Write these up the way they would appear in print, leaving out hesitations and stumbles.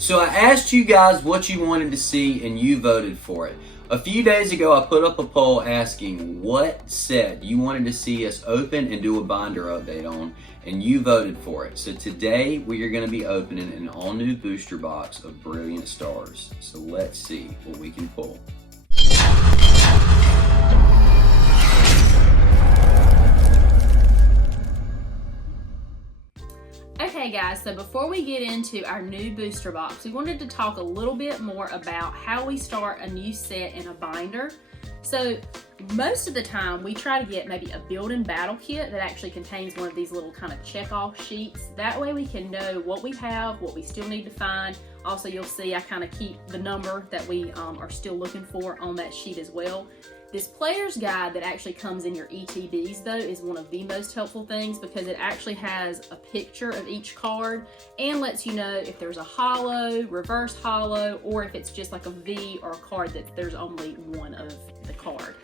So I asked you guys what you wanted to see and you voted for it. A few days ago I put up a poll asking what set you wanted to see us open and do a binder update on, and you voted for it. So today we are going to be opening an all new booster box of Brilliant Stars. So let's see what we can pull. Okay guys, so before we get into our new booster box, we wanted to talk a little bit more about how we start a new set in a binder. So most of the time we try to get maybe a build-in battle kit that actually contains one of these little kind of check-off sheets. That way we can know what we have, what we still need to find. Also, you'll see I kind of keep the number that we are still looking for on that sheet as well. This player's guide that actually comes in your ETBs though is one of the most helpful things because it actually has a picture of each card and lets you know if there's a holo, reverse holo, or if it's just like a V or a card that there's only one of the card.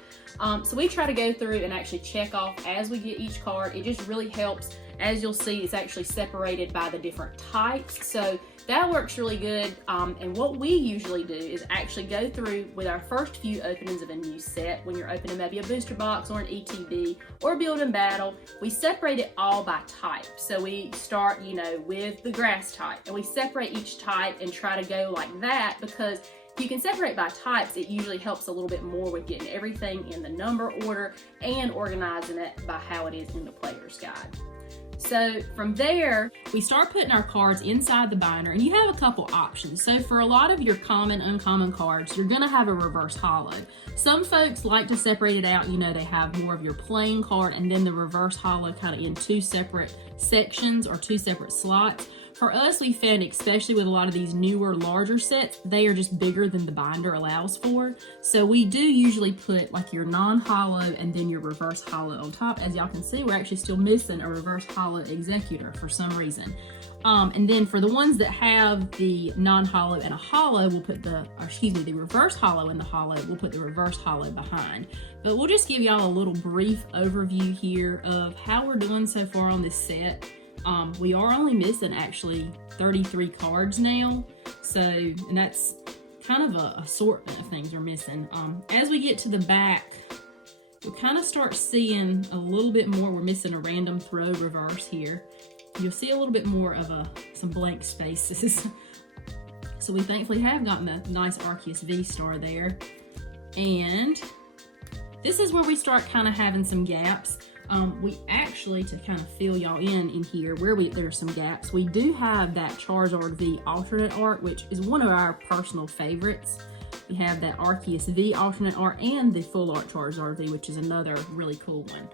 So we try to go through and actually check off as we get each card. It just really helps. As you'll see, it's actually separated by the different types. So that works really good. And what we usually do is actually go through with our first few openings of a new set. When you're opening maybe a booster box or an ETB or a build and battle, we separate it all by type. So we start, with the grass type and we separate each type and try to go like that, because if you can separate by types, it usually helps a little bit more with getting everything in the number order and organizing it by how it is in the player's guide. So from there, we start putting our cards inside the binder, and you have a couple options. So for a lot of your common, uncommon cards, you're gonna have a reverse holo. Some folks like to separate it out, they have more of your plain card and then the reverse holo kind of in two separate sections or two separate slots. For us, we found, especially with a lot of these newer, larger sets, they are just bigger than the binder allows for. So we do usually put like your non-holo and then your reverse holo on top. As y'all can see, we're actually still missing a reverse holo executor for some reason. And then for the ones that have the non-holo and a holo, we'll put the reverse holo and the holo, we'll put the reverse holo behind. But we'll just give y'all a little brief overview here of how we're doing so far on this set. We are only missing actually 33 cards now, and that's kind of a assortment of things we're missing. As we get to the back, we kind of start seeing a little bit more. We're missing a random throw reverse here. You'll see a little bit more of some blank spaces. So we thankfully have gotten a nice Arceus VStar there. And this is where we start kind of having some gaps. We actually, to kind of fill y'all in here where there are some gaps, we do have that Charizard V alternate art, which is one of our personal favorites. We have that Arceus V alternate art and the full art Charizard V, which is another really cool one.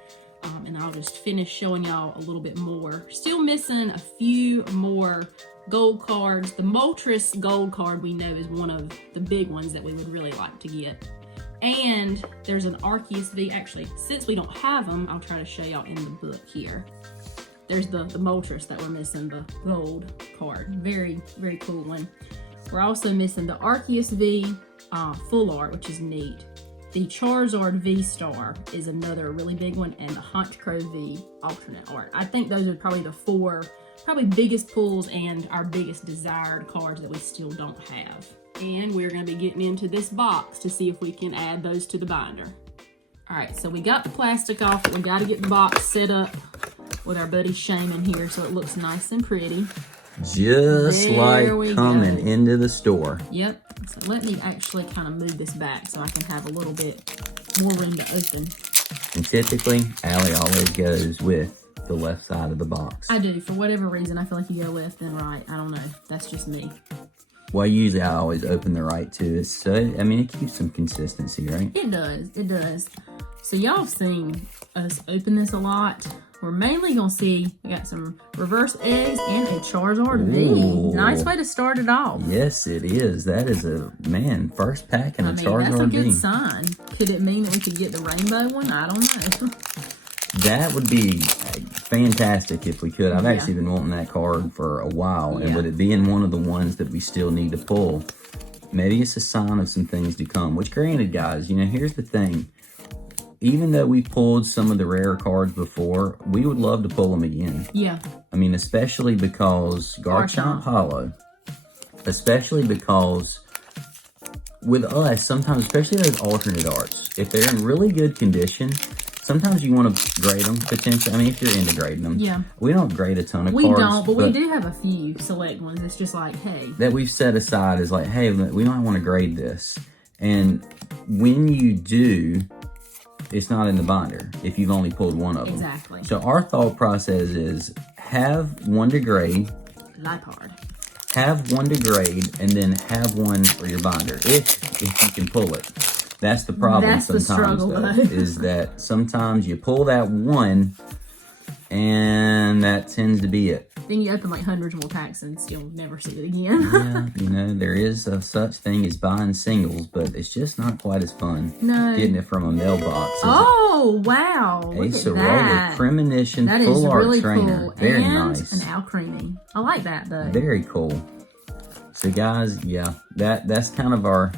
And I'll just finish showing y'all a little bit more. Still missing a few more gold cards. The Moltres gold card we know is one of the big ones that we would really like to get. And there's an Arceus V. Actually, since we don't have them, I'll try to show y'all in the book here. There's the Moltres that we're missing, the gold card. Very, very cool one. We're also missing the Arceus V full art, which is neat. The Charizard VStar is another really big one, and the Honchkrow V alternate art. I think those are probably the four biggest pulls and our biggest desired cards that we still don't have. And we're going to be getting into this box to see if we can add those to the binder. All right, so we got the plastic off, but we got to get the box set up with our buddy Shaymin here so it looks nice and pretty. Just like coming into the store. Yep. So let me actually kind of move this back so I can have a little bit more room to open. And typically, Allie always goes with the left side of the box. I do. For whatever reason, I feel like you go left and right. I don't know. That's just me. Well, usually I always open the right too. So, it keeps some consistency, right? It does. It does. So y'all have seen us open this a lot. We're mainly going to see, we got some reverse eggs and a Charizard V. Nice way to start it off. Yes, it is. That is first pack and a Charizard V. That's a good sign. Could it mean that we could get the rainbow one? I don't know. That would be fantastic if we could. I've actually been wanting that card for a while. And with it being one of the ones that we still need to pull, maybe it's a sign of some things to come. Which, granted, guys, here's the thing. Even though we pulled some of the rare cards before, we would love to pull them again. Yeah. Especially because Garchomp Hollow especially because with us, sometimes, especially those alternate arts, if they're in really good condition, sometimes you want to grade them potentially. I mean, if you're into grading them. Yeah. We don't grade a ton of We cards. don't, but we do have a few select ones. It's just like, hey. That we've set aside as like, hey, we don't want to grade this. And when you do, it's not in the binder if you've only pulled one of them. Exactly. So our thought process is have one to grade. Lipard. Have one to grade and then have one for your binder if you can pull it. That's the problem. That's sometimes, the struggle, though, though. is that sometimes you pull that one and that tends to be it. Then you open like hundreds more packs and still never see it again. Yeah, you know, there is a such thing as buying singles, but it's just not quite as fun. No. Getting it from a mailbox. Oh, wow. Look at Acerola that. Premonition That is Full Art really Trainer. cool. Very and nice. an Alcremie. I like that, though. Very cool. So guys, yeah, that's kind of our,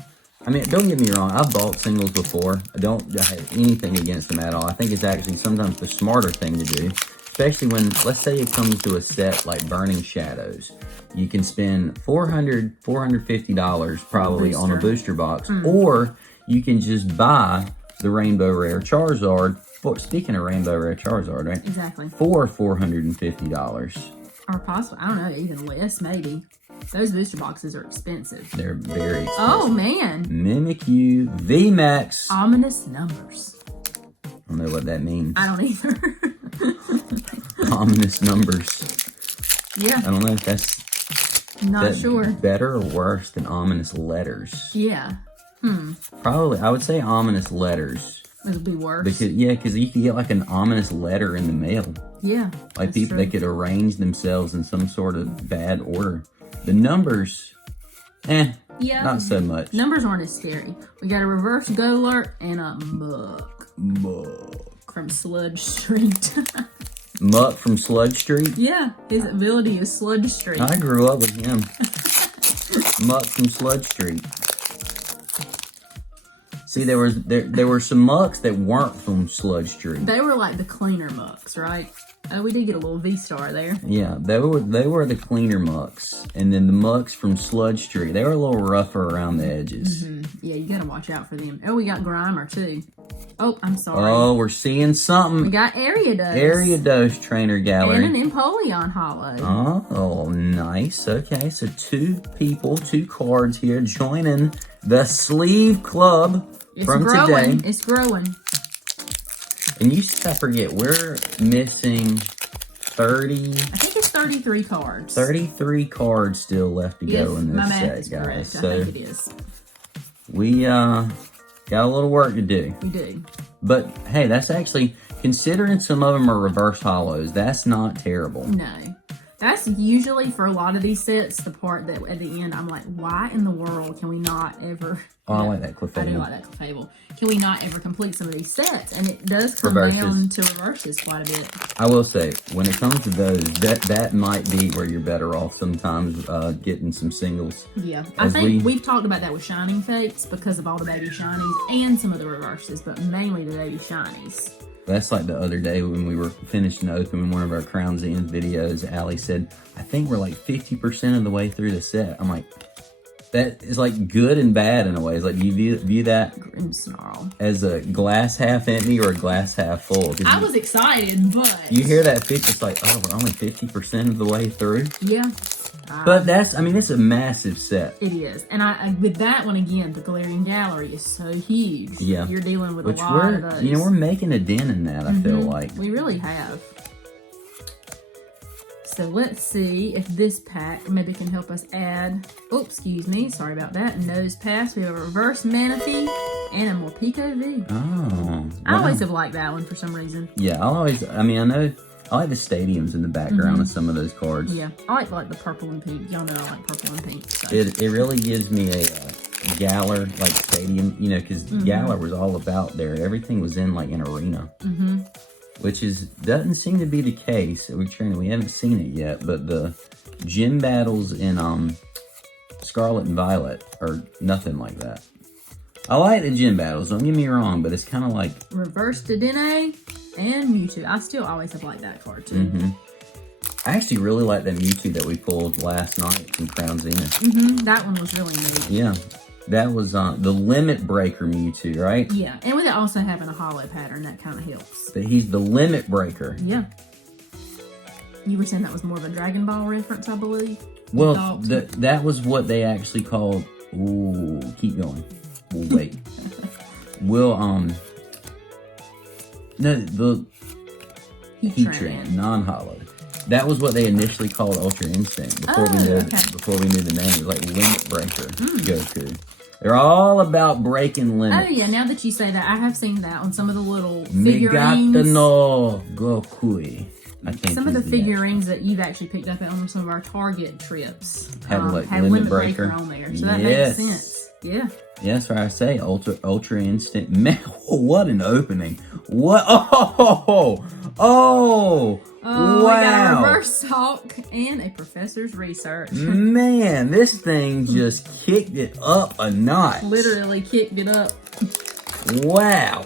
I mean, don't get me wrong, I've bought singles before. I don't have anything against them at all. I think it's actually sometimes the smarter thing to do, especially when, let's say it comes to a set like Burning Shadows. You can spend $400, $450 probably on a booster box, or you can just buy the Rainbow Rare Charizard, speaking of Rainbow Rare Charizard, right? Exactly. For $450. Or possibly, I don't know, even less maybe. Those booster boxes are expensive. They're very expensive. Oh, man. Mimikyu VMAX. Ominous numbers. I don't know what that means. I don't either. Ominous numbers. Yeah. I don't know if that's Not sure. better or worse than ominous letters. Yeah. Probably, I would say ominous letters. It'll be worse. Because you could get like an ominous letter in the mail. Yeah. Like people, they could arrange themselves in some sort of bad order. The numbers, yeah. not so much. Numbers aren't as scary. We got a reverse Golart and a Muck from Sludge Street. Muck from Sludge Street? Yeah, his ability is Sludge Street. I grew up with him. Muck from Sludge Street. See, there were some mucks that weren't from Sludge Street. They were like the cleaner mucks, right? Oh, we did get a little VStar there. Yeah, they were the cleaner mucks, and then the mucks from Sludge Street, they were a little rougher around the edges. Yeah, you gotta watch out for them. Oh, we got Grimer too. Oh, I'm sorry. Oh, we're seeing We something. got Ariados. Ariados Trainer Gallery. And an Empoleon Hollow. Oh, nice. Okay, so two cards here joining the Sleeve Club It's from growing. today. It's growing. And you should not forget, we're missing 33 cards. 33 cards still left to go in my this math set, is guys. correct. So I think it is. we got a little work to do. We do. But hey, that's actually, considering some of them are reverse hollows, that's not terrible. No. That's usually, for a lot of these sets, the part that at the end, I'm like, why in the world can we not ever... Oh, I like that Clefable. I do like that Clefable. Can we not ever complete some of these sets? And it does come Reverses. down to reverses quite a bit. I will say, when it comes to those, that might be where you're better off sometimes getting some singles. Yeah. I think we've talked about that with Shining Fates because of all the baby shinies and some of the reverses, but mainly the baby shinies. That's like the other day when we were finishing opening one of our Crowns End videos, Allie said, I think we're like 50% of the way through the set. I'm like, that is like good and bad in a way. It's like, do you view that Grimmsnarl as a glass half empty or a glass half full? I was excited, but... You hear that 50, it's like, oh, we're only 50% of the way through. Yeah. But it's a massive set. It is. And with that one, again, the Galarian Gallery is so huge. Yeah. You're dealing with a lot of those. We're making a dent in that, I feel like. We really have. So let's see if this pack maybe can help us add, excuse me, sorry about that, Nose Pass. We have a Reverse Manaphy and a Morpeko V. Oh. I always have liked that one for some reason. Yeah, I like the stadiums in the background of some of those cards. Yeah, I like the purple and pink. Y'all know I like purple and pink. So. It really gives me a Galar, like stadium, because Galar was all about there. Everything was in like an arena. Which doesn't seem to be the case. We haven't seen it yet, but the gym battles in Scarlet and Violet are nothing like that. I like the gym battles, don't get me wrong, but it's kind of like... Reverse Dedenne and Mewtwo. I still always have liked that card too. I actually really like that Mewtwo that we pulled last night from Crown Zenith. That one was really neat. Yeah. That was the Limit Breaker Mewtwo, right? Yeah, and with it also having a hollow pattern, that kind of helps. But he's the Limit Breaker. Yeah. You were saying that was more of a Dragon Ball reference, I believe? Well, that was what they actually called... Ooh, keep going. We'll wait. No, the Heatran, non-hollow. That was what they initially called Ultra Instinct before we knew the name. It was like Limit Breaker Goku. They're all about breaking limits. Oh yeah, now that you say that, I have seen that on some of the little figurines. Megata no Gokui. I can't some of the figurines that you've actually picked up on some of our Target trips had Limit Breaker on there, so that makes sense. Yeah. Yeah, that's what I say. Ultra Instinct. Man, what an opening! What? Oh! Wow! We got a reverse talk and a professor's research. Man, this thing just kicked it up a notch. Literally kicked it up. Wow!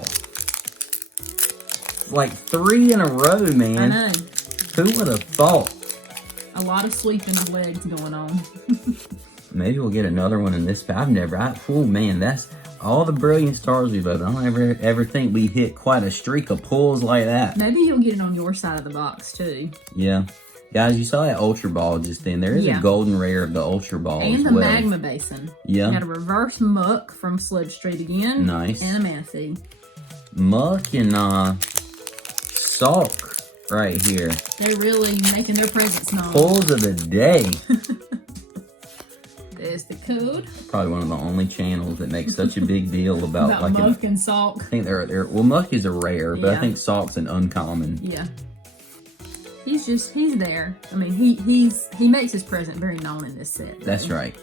Like 3 in a row, man. I know. Who would have thought? A lot of sweeping legs going on. Maybe we'll get another one in this pack. Oh man, that's all the brilliant stars we've opened. I don't ever think we hit quite a streak of pulls like that. Maybe you'll get it on your side of the box too. Yeah. Guys, you saw that Ultra Ball just then. There is a golden rare of the Ultra Ball and as the well. Magma Basin. Yeah. We got a reverse Muck from Sludge Street again. Nice. And a Manaphy. Muck and Salk right here. They're really making their presence known. Pulls of the day. There's the code. Probably one of the only channels that makes such a big deal about like Muck and Salk. I think they're well, Muck is a rare, but I think Salk's an uncommon. Yeah. He's there. I mean, he makes his presence very known in this set. That's right.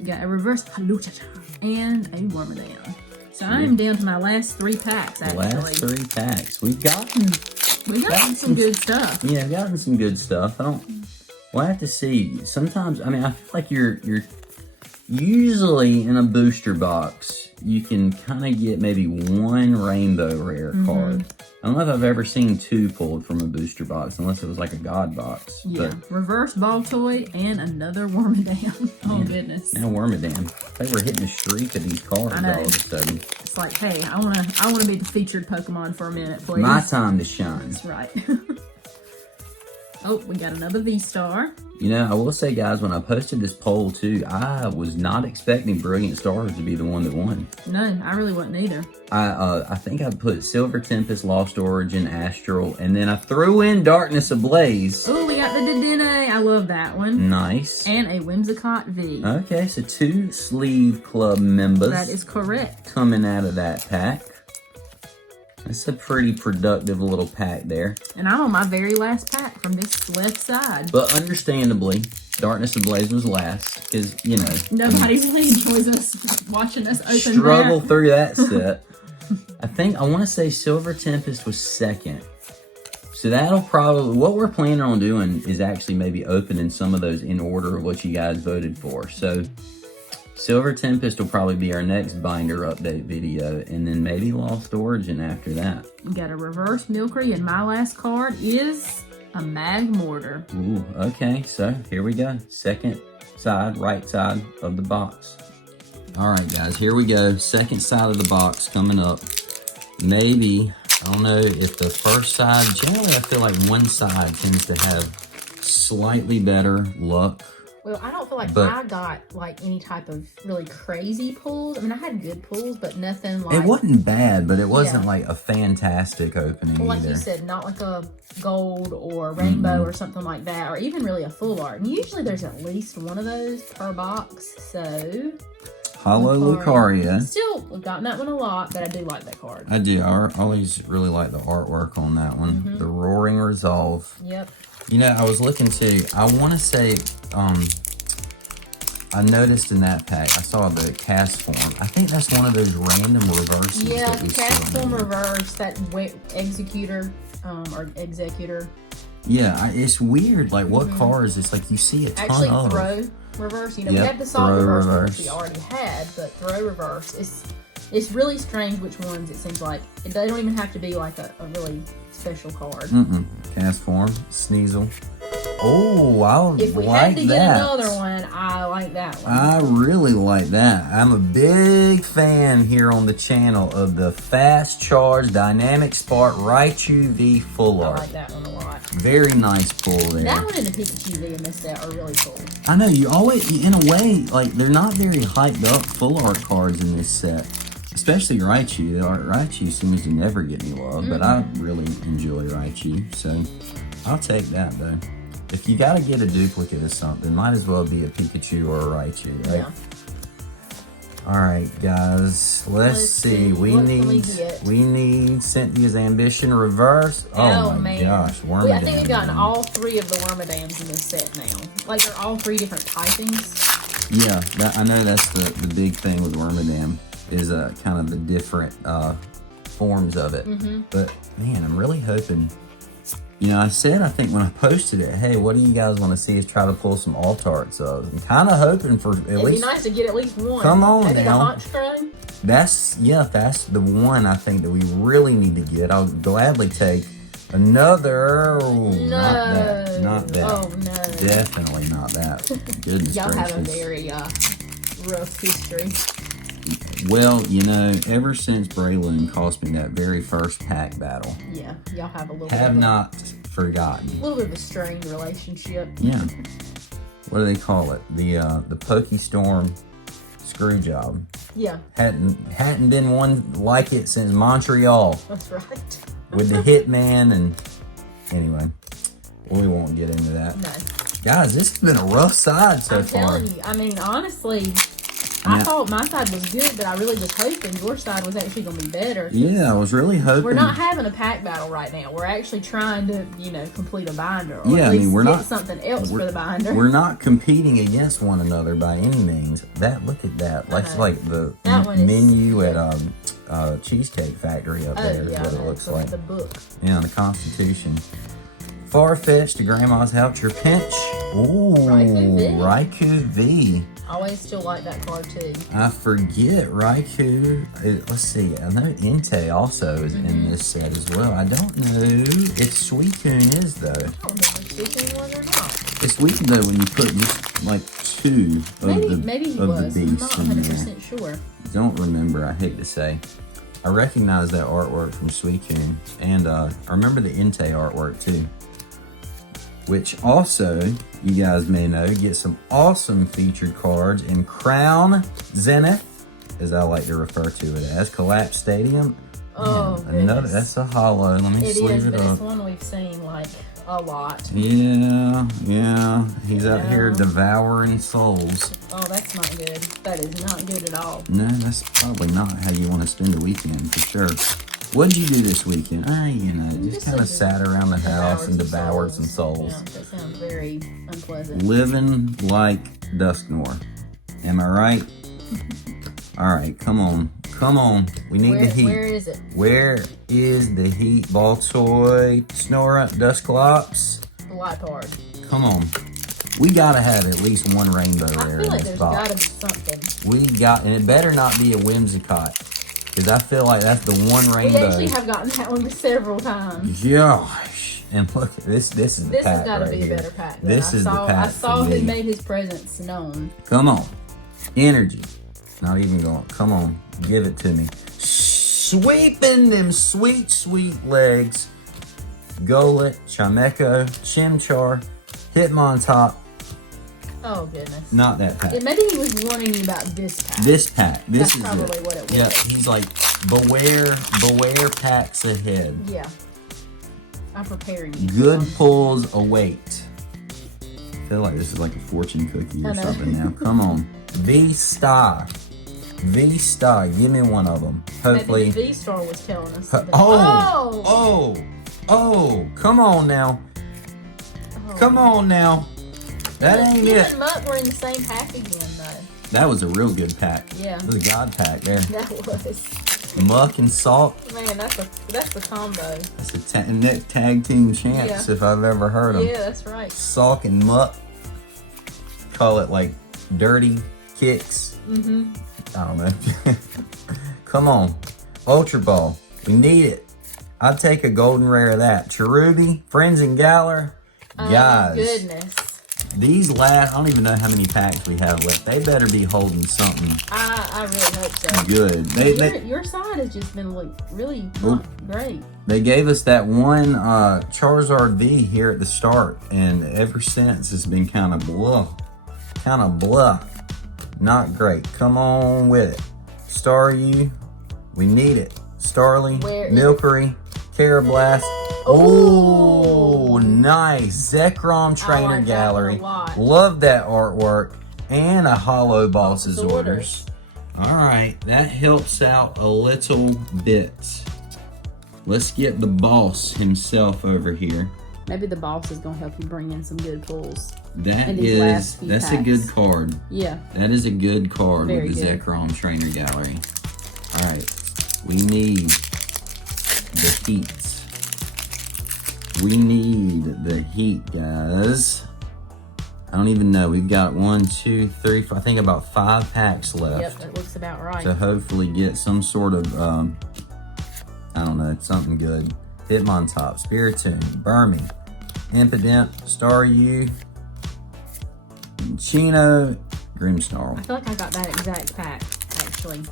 You got a reverse Halutata and a Wormadam. So I'm down to my last 3 packs, actually. Last 3 packs. We've gotten some good stuff. Yeah, we've gotten some good stuff. We'll have to see. Sometimes, I mean, I feel like you're usually in a booster box, you can kind of get maybe 1 rainbow rare card. I don't know if I've ever seen 2 pulled from a booster box, unless it was like a god box. Yeah, but reverse Baltoy and another Wormadam. Oh, goodness. Now Wormadam. I think we're hitting a streak of these cards all of a sudden. It's like, hey, I wanna be the featured Pokemon for a minute, please. My time to shine. That's right. Oh, we got another VStar. You know, I will say, guys, when I posted this poll, too, I was not expecting Brilliant Stars to be the one that won. No, I really wasn't either. I think I put Silver Tempest, Lost Origin, Astral, and then I threw in Darkness Ablaze. Oh, we got the Dedenne. I love that one. Nice. And a Whimsicott V. Okay, so 2 Sleeve Club members. That is correct. Coming out of that pack. That's a pretty productive little pack there. And I'm on my very last pack from this left side. But understandably, Darkness Ablaze was last, because, you know. Nobody really enjoys us watching us open struggle through that set. I want to say Silver Tempest was second. So that'll probably, what we're planning on doing is actually maybe opening some of those in order of what you guys voted for. So Silver Tempest will probably be our next binder update video, and then maybe Lost Origin after that. We got a reverse Milcery, and my last card is a Magmortar. Ooh, okay, so here we go. Second side, right side of the box. All right, guys, here we go. Second side of the box coming up. Maybe, I don't know if the first side, generally I feel like one side tends to have slightly better luck. Well, I don't feel like I got like any type of really crazy pulls. I mean, I had good pulls, but nothing like... It wasn't bad, but it wasn't like a fantastic opening like either. You said, not like a gold or rainbow or something like that, or even really a full art. And usually there's at least one of those per box, so... Hollow Lucario. Still, we've gotten that one a lot, but I do like that card. I do. I always really like the artwork on that one. The Roaring Resolve. Yep. You know, I was looking too. I want to say, I noticed in that pack, I saw the Cast Form. I think that's one of those random reverses. Yeah, that we Cast saw. Form reverse, that Executor, or Executor. Yeah, it's weird. Like, what cards? It's like you see a ton Actually, of. Throw reverse. You know, we had the Salt reverse, which we already had, but Throw reverse is It's really strange which ones it seems like. They don't even have to be like a really special card. Cast form, Sneasel. Oh, I like that. If we had to get another one, I like that one. I really like that. I'm a big fan here on the channel of the Fast Charge Dynamic Spark Raichu V Full Art. I like that one a lot. Very nice pull there. That one and the Pikachu V in this set are really cool. I know, you always, in a way, like, they're not very hyped up full art cards in this set. Especially Raichu. Raichu seems to never get any love, but I really enjoy Raichu, so I'll take that, though. If you gotta get a duplicate of something, might as well be a Pikachu or a Raichu, right? Yeah. All right, guys. Let's see. We need Cynthia's Ambition Reverse. Oh my gosh, Wormadam. I think we've gotten all 3 of the Wormadams in this set now. Like they're all 3 different typings. Yeah, I know that's the big thing with Wormadam is kind of the different forms of it. But man, I'm really hoping. You know, I said, I think when I posted it, hey, what do you guys want to see us try to pull some Altarts of? I'm kind of hoping for at least... It'd be nice to get at least one. Come on Maybe now. The Honchkrow? That's the one I think that we really need to get. I'll gladly take another... No. Not that. Oh, no. Definitely not that. Goodness Y'all gracious. have a very rough history. Well, you know, ever since Braylon cost me that very first pack battle. Yeah, y'all have a little Have not forgotten. A little bit of a strained relationship. Yeah. What do they call it? The PokeStorm screw job. Yeah. Hadn't been one like it since Montreal. That's right. With the Hitman and anyway, we won't get into that. No. Guys, this has been a rough side so far. I'm telling you, I mean, honestly, I thought my side was good, but I really was hoping your side was actually going to be better. Yeah, I was really hoping. We're not having a pack battle right now. We're actually trying to, complete a binder. Or Yeah, at least we're get not something else for the binder. We're not competing against one another by any means. Look at that. That's like the menu at Cheesecake Factory up there is what it looks like. The book. Yeah, the Constitution. Farfetch'd to Grandma's House, your pinch. Ooh, Raikou V. I always still like that card too. I forget Raikou. Let's see. I know Entei also is in this set as well. I don't know if Suicune is though. I don't know if Suicune was or not. It's weird though when you put just like 2 of maybe he the was. beasts I'm not in there. 100% sure. Don't remember. I hate to say. I recognize that artwork from Suicune, and I remember the Entei artwork too. Which also, you guys may know, get some awesome featured cards in Crown Zenith, as I like to refer to it as, Collapse Stadium. Oh, another, that's a hollow. Let me sleeve it up. It's one we've seen like a lot. Yeah. He's out here devouring souls. Oh, that's not good. That is not good at all. No, that's probably not how you want to spend a weekend, for sure. What did you do this weekend? Just kind of sat around the house and devoured some souls. Yeah, that sounds very unpleasant. Living like Dusknoir. Am I right? All right, come on. We need the heat. Where is it? Where is the heat, Baltoy, Snorunt, Dusclops? The light card. Come on. We gotta have at least one rainbow rare I feel in like this there's box. gotta be something. And it better not be a Whimsicott. Because I feel like that's the one rainbow. We actually have gotten that one several times. Gosh. And look, this is the pack. This has got to right be here. a better pack. This is the pack. I saw for he me. made his presence known. Come on. Energy. Not even going. Come on. Give it to me. Sweeping them sweet, sweet legs. Golett, Chimecho, Chimchar, Hitmontop. Oh, goodness. Not that pack. Maybe he was warning you about this pack. This pack. This That's is probably it. what it was. Yeah, he's like, beware packs ahead. Yeah. I'm preparing you. Good pulls await. I feel like this is like a fortune cookie or something now. Come on. VStar. Give me one of them. Hopefully. Maybe the VStar was telling us something. Oh, come on now. Come on now. That ain't it. and Mutt were in the same pack again, though. That was a real good pack. Yeah. It was a god pack there. That was. Muck and Salt. Man, that's a combo. That's a tag team champs if I've ever heard them. Yeah, that's right. Salk and Muck. Call it like dirty kicks. I don't know. Come on. Ultra Ball. We need it. I'd take a golden rare of that. Cherubi, Friends and Galar. Guys. Goodness. These last, I don't even know how many packs we have left. They better be holding something I really hope so. good. Your side has just been really not great. They gave us that one Charizard V here at the start, and ever since it's been kind of blah. Not great. Come on with it. Staryu, we need it. Starly, Milcery, Carablast. Oh, nice. Zekrom Trainer Gallery. Love that artwork. And a Hollow Boss's Orders. All right, that helps out a little bit. Let's get the boss himself over here. Maybe the boss is going to help you bring in some good pulls. That's a good card. Yeah. That is a good card Very with the good. Zekrom Trainer Gallery. All right, we need the heat. We need the heat, guys. I don't even know. We've got 1, 2, 3, 4, I think about 5 packs left. Yep, that looks about right. To hopefully get some sort of, I don't know, something good. Hitmontop, Spiritomb, Burmy, Impidimp, Staryu, Chino, Grimmsnarl. I feel like I got that exact pack, actually.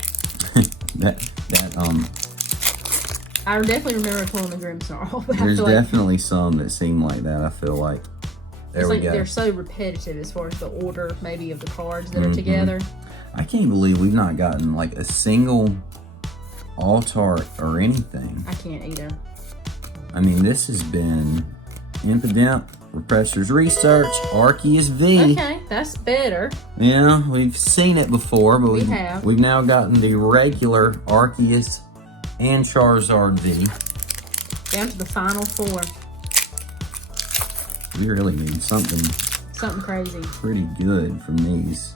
I definitely remember pulling the Grimmsnarl. There's definitely some that seem like that, I feel like. There we go. They're so repetitive as far as the order, maybe, of the cards that are together. I can't believe we've not gotten like a single alt-art or anything. I can't either. I mean, this has been Impidimp, Repressor's Research, Arceus V. Okay, that's better. Yeah, we've seen it before, but have. we've now gotten the regular Arceus and Charizard V. Down to the final 4. We really need something crazy. pretty good from these.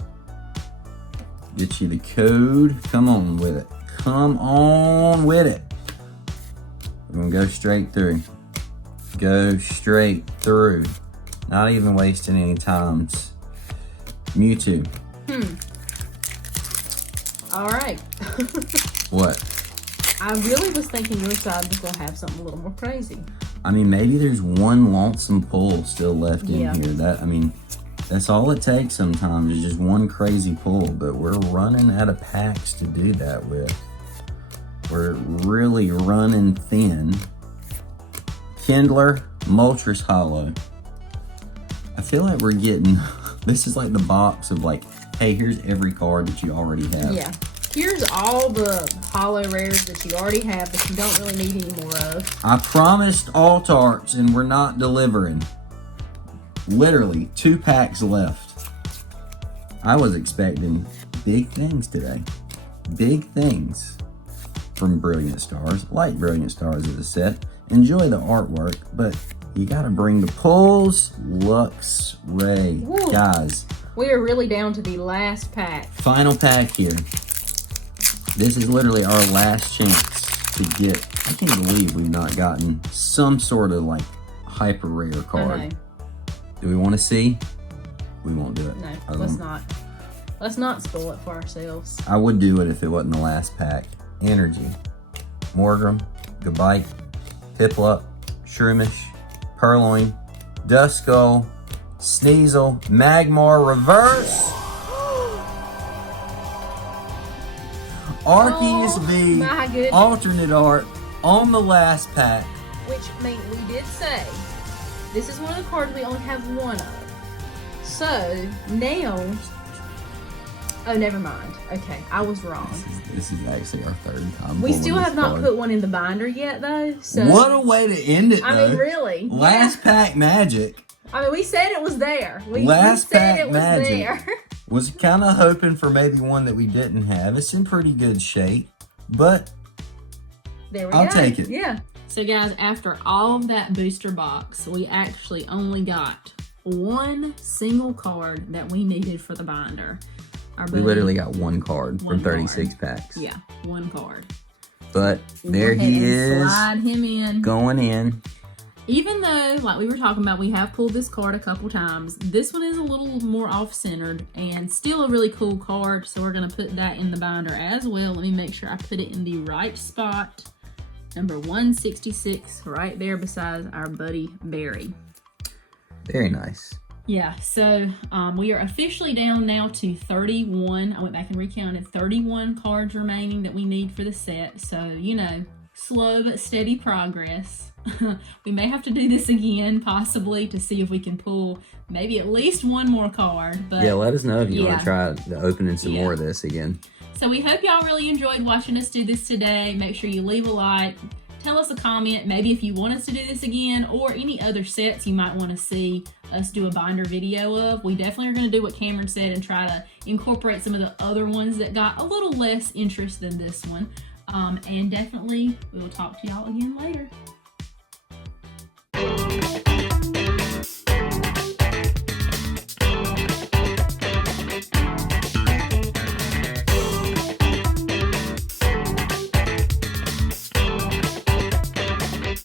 Get you the code. Come on with it. Come on with it. We're gonna go straight through. Go straight through. Not even wasting any time. Mewtwo. All right. What? I really was thinking your side was gonna have something a little more crazy. I mean, maybe there's one lonesome pull still left in here. That's all it takes sometimes is just one crazy pull, but we're running out of packs to do that with. We're really running thin. Kindler, Moltres Hollow. I feel like we're getting, this is like the box of like, hey, here's every card that you already have. Yeah. Here's all the hollow rares that you already have that you don't really need any more of. I promised alt arts and we're not delivering. Literally 2 packs left. I was expecting big things today. Big things from Brilliant Stars. Like Brilliant Stars as a set. Enjoy the artwork, but you gotta bring the pulls. Luxray. Woo. Guys. We are really down to the last pack. Final pack here. This is literally our last chance to get, I can't believe we've not gotten some sort of like hyper rare card. Do we want to see? We won't do it. No, let's not. Let's not spoil it for ourselves. I would do it if it wasn't the last pack. Energy, Morgrem, Gabite, Piplup, Shroomish, Purloin, Duskull, Sneasel, Magmar Reverse, Arceus V, my goodness. alternate art on the last pack. Which, I mean, we did say, this is one of the cards we only have one of. So, now, oh, never mind. Okay, I was wrong. This is actually our 3rd time. We still have not put one in the binder yet, though. So what a way to end it, though. I mean, really. Last pack magic. I mean, we said it was there. We Last said pack it was magic. there. Was kind of hoping for maybe one that we didn't have. It's in pretty good shape, but There we go. I'll take it. Yeah. So guys, after all of that booster box, we actually only got one single card that we needed for the binder. We literally got one card from 36 packs. Yeah, one card. But there he is. Slide him in. Going in. even though, like we were talking about, we have pulled this card a couple times, this one is a little more off-centered and still a really cool card, so we're going to put that in the binder as well. Let me make sure I put it in the right spot. Number 166, right there beside our buddy Barry. Very nice. Yeah, so we are officially down now to 31. I went back and recounted 31 cards remaining that we need for the set. So, you know, slow but steady progress. We may have to do this again, possibly, to see if we can pull maybe at least one more card. But yeah, let us know if you want to try opening some more of this again. So we hope y'all really enjoyed watching us do this today. Make sure you leave a like. Tell us a comment, maybe if you want us to do this again, or any other sets you might want to see us do a binder video of. We definitely are going to do what Cameron said and try to incorporate some of the other ones that got a little less interest than this one. And definitely, we will talk to y'all again later.